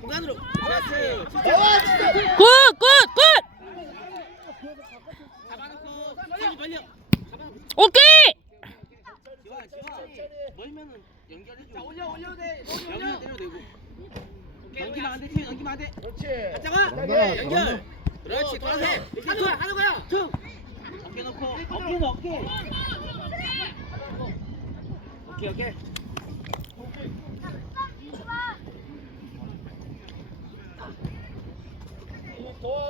공간으로. 그렇지. 와 진짜 굿, 굿, 굿. 잡아놓고 손이 벌려. 잡아놓고. 오케이. 지와 지와. 멀면은 연결해줘. 자 올려 올려도 돼. 연결 때려도 되고. 연기만 안 돼. 팀 연기만 안 돼. 그렇지 잘한다, 연결. 그렇지. 돌아서 해. 하는 거야. 툭. 어깨 놓고 어깨는 어깨. 오케이 오케이.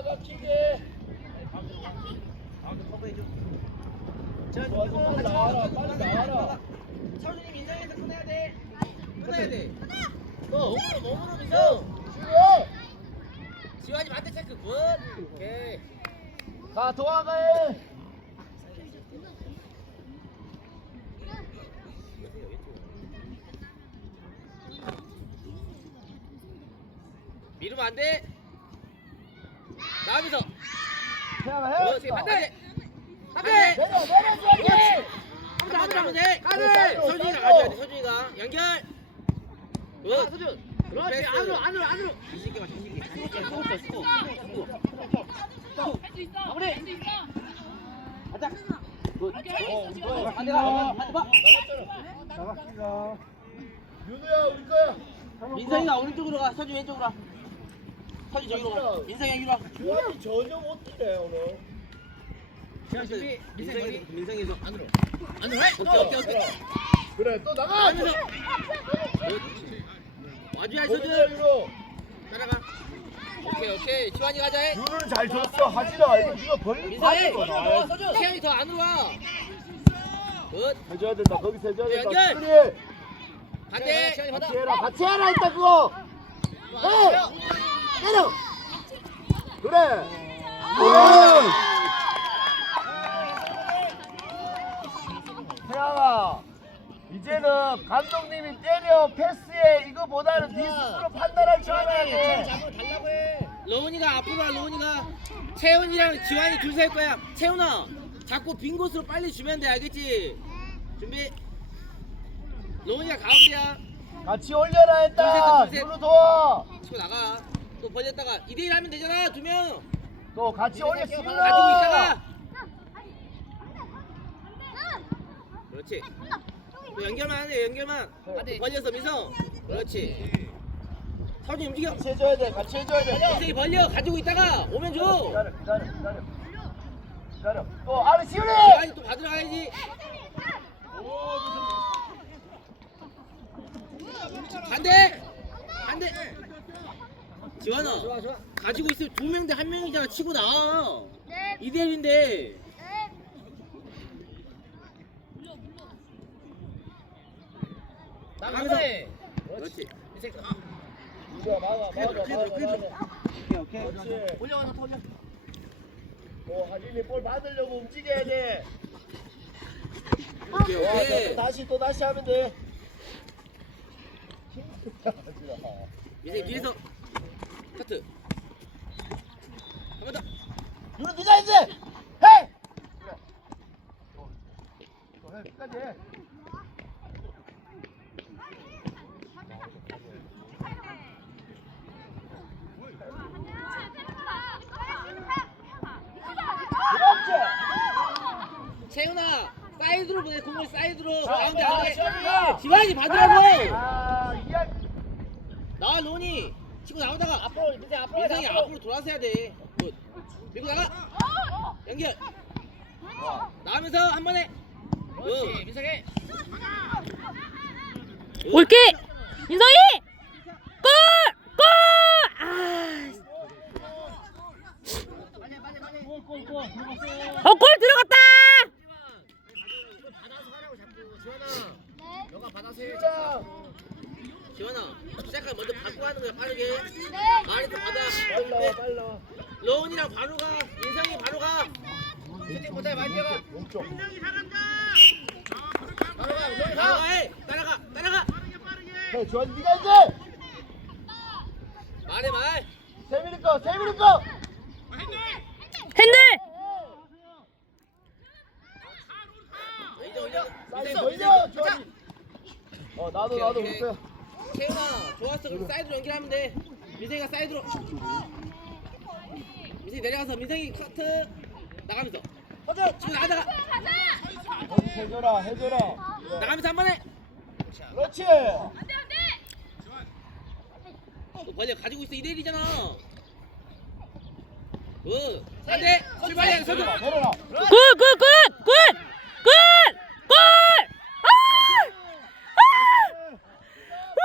도화가 키게 자, 도와서 빨리 나와라 빨리 나와라 서준이 민성에서 끊어야 돼. 끊어야 돼. 또 몸으로 몸으로 민성. 주여 지환이 반대 체크 굿. 오케이. 가 도화가 해 미루면 안 돼. 나가면서. 태양아 그렇지. 해 반대. 반대. 내려 내려줘야지 한번 한번 하면 돼. 가네. 서준이가 가져야 돼. 서준이가 연결. 굿. 서준 그렇지. 안으로 안으로 안으로. 이식이 맞 이식이. 스코어 스코어. 마무리. 가자. 굿. 어 우리 거야 반대 가. 반대 봐. 나갔습니다 윤우야 우리 거야 민성이가 오른쪽으로 가. 서준 왼쪽으로 가. 서준 저기로 가. 민성이 여기로 와. 주환이 전혀 못 뛰네 오늘 자, 준비. 민성이 민성이서 안으로. 안으로 오케이 오케이 오케이. 그래 또 나가 안으로. 와줘야. 위로 따라가. 오케이 오케이. 지환이 가자 해. 윤우는 잘 줬어 하지라 이거 민성이. 빠지고 나와야지. 서준. 태양이 더 안으로 와. 굿. 해줘야 된다 거기서 해줘야 된다 연결! 그래 반대. 같이 해라 같이 해라 일단 그거 해 때려 그래. 그래 태양아 이제는 감독님이 때려 패스해 이거보다는 네 스스로 판단할 줄 알아야 돼. 로운이가 앞으로 와 로운이가. 채훈이랑 지환이 둘셀 거야. 채훈아 자꾸 빈 곳으로 빨리 주면 돼 알겠지? 준비. 로운이가 가운데야. 같이 올려라 했다 둘 셋, 둘 셋. 누구 도와. 치고 나가 또 벌렸다가 2대1 하면 되잖아 두명. 또 같이 가지고 시윤아 있다가. 그렇지. 또 연결만 하네 연결만. 네. 벌려서 민성 그렇지. 서준이 움직여. 같이 해줘야 돼 같이 해줘야 돼. 민성이 벌려 가지고 있다가 오면 줘. 기다려 기다려 기다려. 기다려. 또 아래 시윤이 지환이 또 받으러 가야지. 반대. 반대 지환아 가지고 있으면 두 명 대 한 명이잖아. 치고 나와. 이대일인데. 나가면서. 그렇지. 누가. 막아 막아 막아 막아 오케이 오케이. 그렇지. 올려 하나 더 올려. 어 하진이 볼 받으려고 움직여야 돼. 오케이 와, 오케이. 또 다시 또 다시 하면 돼. 이제 뒤에서 카트 한번 더 유로 네가 이제 해 그래 또, 또 해, 끝까지 해 그렇지 채훈아 사이드로 보내 공을 사이드로 자, 가운데 자, 안에 시원이가. 지환이 받으라고 아 이야 나와 로니 치고 나오다가 앞으로 이제 앞으로 민성이 앞으로. 앞으로 돌아서 해야 돼 굿. 밀고 나가 연결 어. 나가면서 한 번에 그렇지 민성이 올게. 민성이. 골! 골! 아. 어, 골 들어갔다. 너가 받아서 해 지환아 시작하면 먼저 받고 하는 거야 빠르게. 말해서 받아. 빨리 나와 빨리 나와. 로운이랑 바로 가. 민성이 바로 가. 슈팅 못해 많이 뛰어가. 왼쪽. 바로 가 민성이 바로 가해 따라가 따라가. 해 주환 네가 이제! 말해 말. 세민이 거 세민이 거! 핸들. 이제 올려. 돌려 가자. 주환이. 어 나도 오케이, 나도 오케이. 그랬어요 채훈아 좋았어. 그럼 사이드로 연결하면 돼. 민생이가 사이드로. 민생이 내려가서 민생이 커트. 나가면서. 허저 지금 나가다가. 거기 해줘라 해줘라. 나가면서 한 번에 그렇지. 너 벌려 가지고 있어. 1대1이잖아. 굿. 안돼. 내려라 굿, 굿, 굿, 굿, 굿, 굿! 아! 아! 우!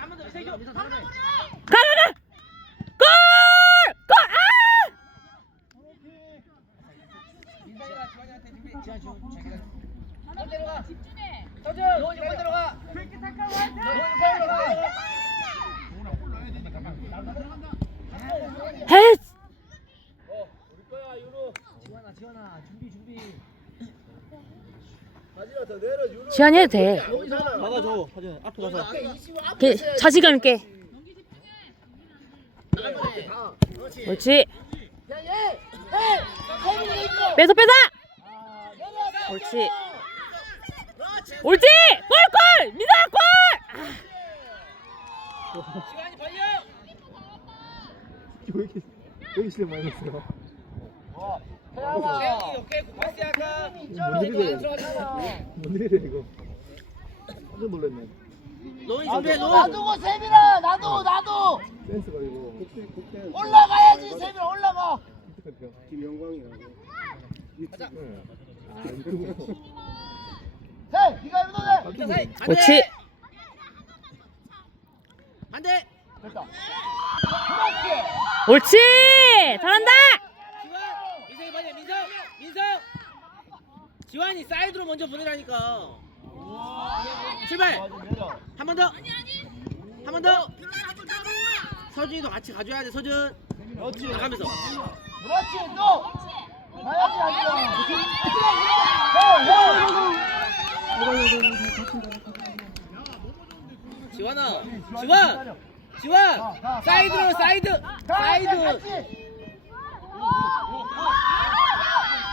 한번더 민생이 형 가, 가, 가! 골! 골! 아! 민생이가 지환이한테 준비 지환 줘 자기가 반대로 가 서준 노원이 반대로 가 노원이 반대로 가 헤스! 우리 거야 유로 지원아 지원아 준비 준비 하지마 더 내려 유로 지환이 해도 돼. 막아줘 하지마 앞에 가서 걔 자신감 있게. 옳지. 뺏어, 뺏어! 옳지. 옳지! 골, 골! 미사 골! 지환이 벌려 왜 이렇게 왜 이렇게 많이 났어요? 깜짝 놀랐네. 준비해 놔두고 세빈아 나도 나도 센스가 이거. 올라가야지 세빈 올라가 김영광이라고. 가자. 네. 아 유튜브. 세 네가 해도 돼 깜짝 놀랐네. 옳지. 안돼 됐다 그렇지 옳지! 잘한다! 지환 민성이 빨리 민성 민성 지환이 사이드로 먼저 보내라니까 출발. 한 번 더 한 번 더 서준이도 같이 가줘야 돼 서준 그렇지 나가면서 그렇지 또 가야지 하지마 지환아 지환 지환 사이드로 사이드 사이드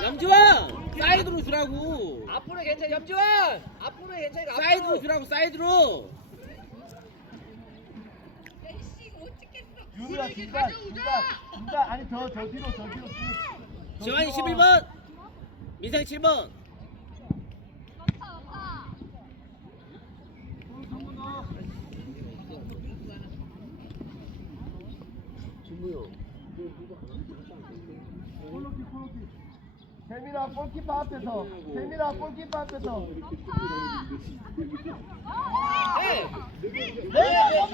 염지환 사이드로 주라고. 앞으로 괜찮아. 염지환 앞으로 괜찮아. 사이드로 주라고 사이드로. 유리야 중간 중간 중간 아니 더 더 뒤로 더 뒤로 더 지환이 뒤로. 11번. 민상이 7번 세민아 골키퍼 앞에서 세민아 골키퍼 앞에서 네네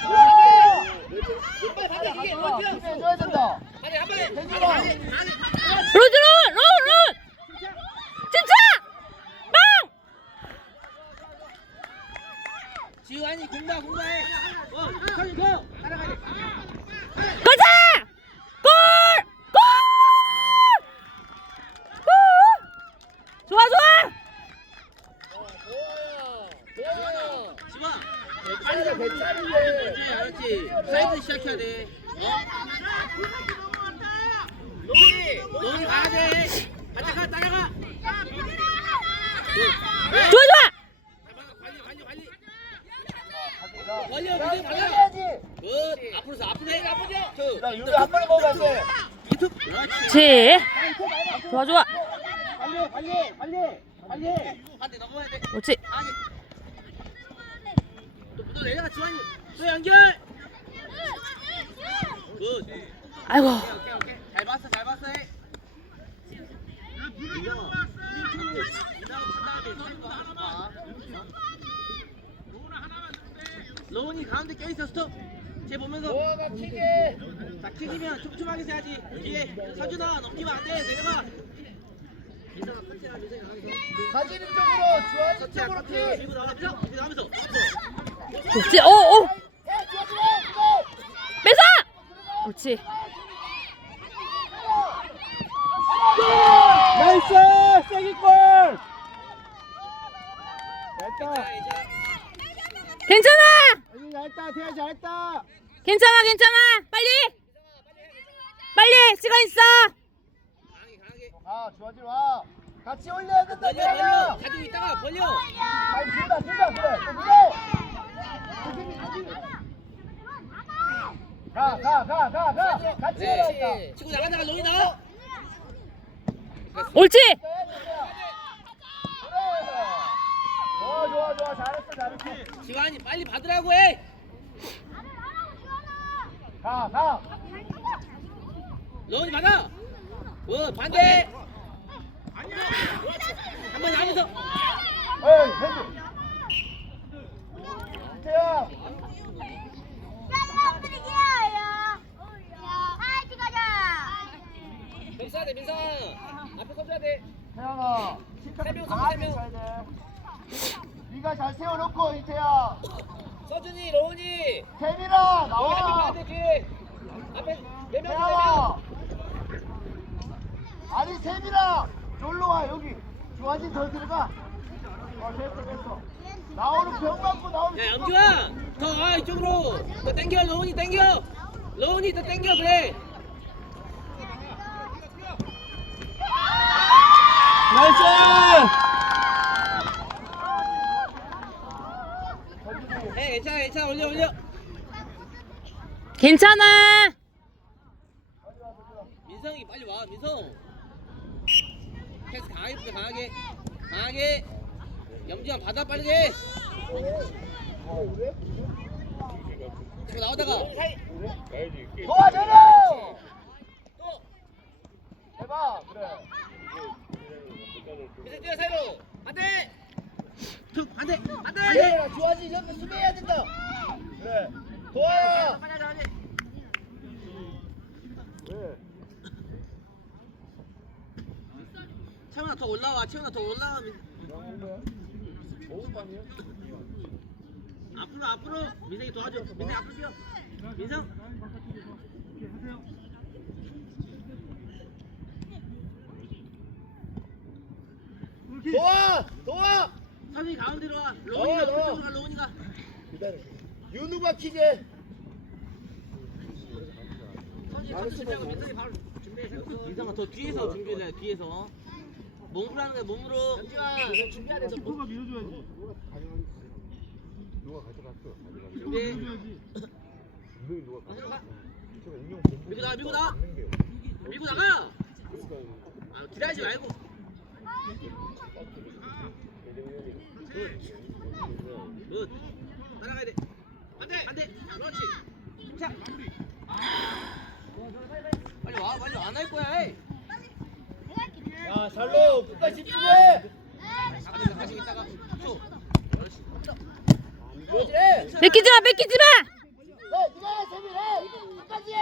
빨리 반대 기계 어, 해줘야 된다 아니 한 번에 세민아 로드, 로, 로, 로! 진짜! 빵! 지환이 공부하 공부해 어 서준 고 따라가야 돼 가자! 골! 골! 후! 좋아, 좋아! 지환 아니가 괜찮은데 그렇지 알았지 사이드 시작해야 돼. 어? 노이 노이 가야 돼. 따라가 따라가. 좋아, 좋아! 관리 관리 관리 해야지. 굿. 앞으로 서 앞으로 해 앞으로 자 유리 한 번에 먹으면 안돼. 유튜브 그렇지. 그렇지. 좋아, 좋아. 빨리 빨리 빨리 빨리 한대 넘어야 돼. 아니. 또, 또 내려가 지환이. 또 연결. 굿 아이고. 오케이 오케이 잘 봤어 잘 봤어. 로운이 가운데 껴있어 스톱. 쟤 보면서. 뭐가 튀게 자 킥이면 촘촘하게 세야지. 뒤에 서준아 넘기면 안돼. 내려가. 가지는 쪽으로 끝이야 쪽으로 튀. 밀고 나가면서 밀고 나가면서. 옳지. 오, 오. 해, 주환이 해, 이거. 옳지. 나이스 세기골 얇다 괜찮아! 아니 얇다 태야 잘했다 괜찮아, 괜찮아! 빨리! 빨리! 시간 있어! 아 주환이 와 같이 올려야 된다 벌려 벌려 가지고 있다가 벌려 아니 준다 준다 그래 가 가 가 가 가. 같이 올라왔다 그래 치고 나간다가 나와 옳지. 좋아 좋아 좋아. 잘했어 잘했어. 지환이 빨리 받으라고 해. 가가. 로이 받아. 어 반대. 한번 하면서. 에이 헤드. 태야 민서야 돼 민서 앞에 커줘야 돼. 태양아 세 명, 강하게. 쳐야 돼. 네가 잘 세워놓고 이태야. 서준이 로운이. 로운이 나와. 앞에 뒤에. 앞에 네명 태양아. 네명. 아니 세민아. 놀러 와 여기. 주환이 더 들어가. 어 됐어 됐어. 나오는 병 맞고 나오는 야병 염주환 더와 이쪽으로. 더 땡겨 로운이 땡겨. 로운이 더 땡겨 그래 나이스! 해 괜찮아 괜찮아. 올려 올려. 괜찮아. 민성이 빨리 와 민성. 패스 강하게 붙여 강하게. 강하게. 염지환 받아 빠르게 자꾸 나오다가. 도와줘라 또. 해봐 그래 민성 뛰어 사이로. 반대. 툭 반대 반대. 태양아 주환이 이렇게 수비해야 된다. 그래. 도와라. 채원아 더 올라와. 채원아 더 올라와 민- 앞으로 앞으로. 민성이 도와줘. 민성 앞으로 뛰어. 민성 도와! 도와! 서준이 가운데로 와. 로운이가 나와. 그쪽으로 가 로운이가. 윤우가 킥해 서준이 준비하고 민성이 바로 준비해 민성아 더 뒤에서 준비해 뒤에서. 몸으로 하는 거야 몸으로. 염지환 준비해야 돼 누가 밀어줘야지. 준비 밀고 나가 밀고 나가. 밀고 나가. 아, 기다리지 말고 굿. 굿. 따라가야 돼 반대 반대 그렇지 자 빨리 와 빨리 안 할 거야 에이. 야 잘로 끝까지 집중해 가지고 가지고 있다가 쭉 뺏기지 마, 뺏기지 마. 어 누가 세민 해 끝까지 해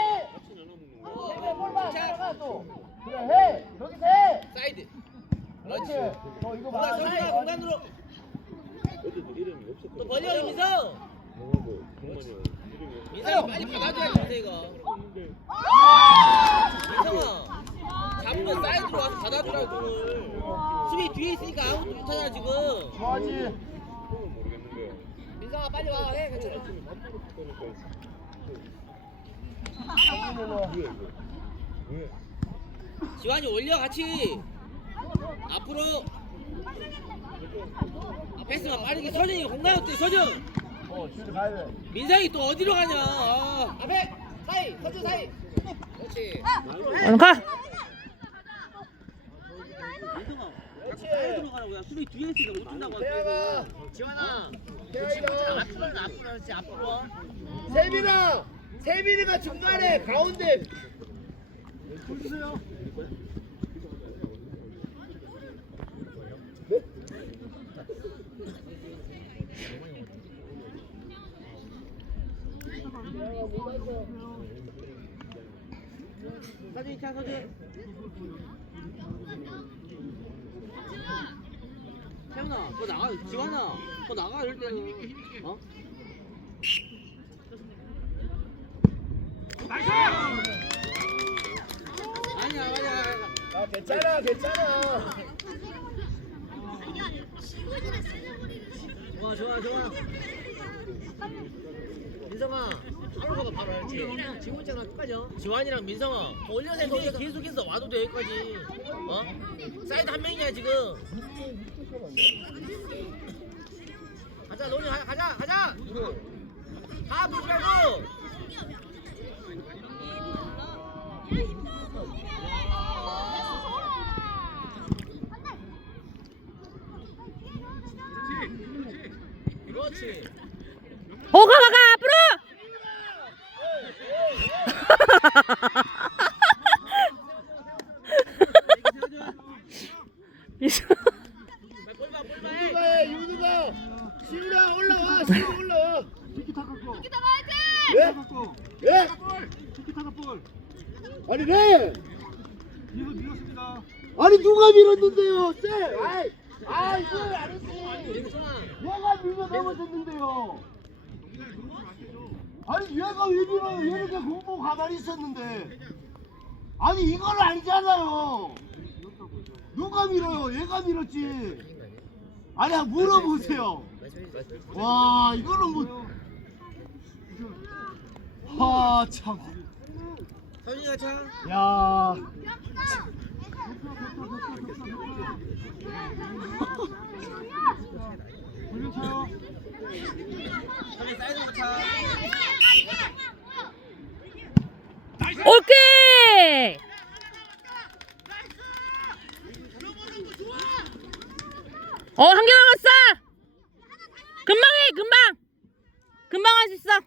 세민 볼만 따라가 또 그래 해 여기서 해 사이드 그렇지. 너 이거 공간 봐 선수가 공간으로. 또 벌려 민성. 민성이 빨리 받아줘야지 민성이가 민성아 잡으면 사이드로 와서 받아주라고. 공을 수비 뒤에 있으니까 아무것도 못하잖아 지금. 좋아지? 민성아 빨리 와 해 괜찮아. 지환이 올려 같이 앞으로. 아, 패스만 빠르게 서준이 공간 어때 서준. 어 슈트 가야 돼 민상이 또 어디로 가냐? 아. 앞에 사이 서준 사이. 그렇지. 얼른 가. 가라고 야 수비 뒤에 있으니까 못 준다고 태양아 지환아. 태양이다 앞으로 앞으로 그렇지 앞으로. 세민아! 세민이가 중간에 가운데 서준 이 차 서준 태훈아 더 나가 지환아 더 나가 이럴 때는 어? 아니야 아니야 아니야 아 괜찮아 괜찮아 좋아 좋아 좋아 민성아 바로 바로 알지. 지원이랑 똑같죠. 지환이랑 민성아 더 올려서 해 올려서 계속해서 와도 돼 여기까지. 어? 사이드 한 명이야 지금. 가자 노니 가자 가자. 가자 가 보지 말고 그렇지 어, 가, 가, 가, 앞으로! 이수. 볼봐 볼봐 해 유누가 유누가 시민아 올라와 시민 올라와 티키타카 볼. 왜? 볼. 왜? 티키타카 볼. 아니 왜? 이거 밀었습니다. 아니 누가 밀었는데요 쌤 아이 아이 이걸 안 했지 얘가 밀어 넘어졌는데요 아니 얘가 왜 밀어요 얘는 그냥 공부 가만히 있었는데 아니 이거는 아니잖아요 누가 밀어요 얘가 밀었지 아니 한번 물어보세요 와 이거는 뭐 하참 서진이가 차 야. 훈련 차요. 서진 사이드 차 오케이! 어, 한 개 남았어! 금방 해, 금방! 금방 할 수 있어!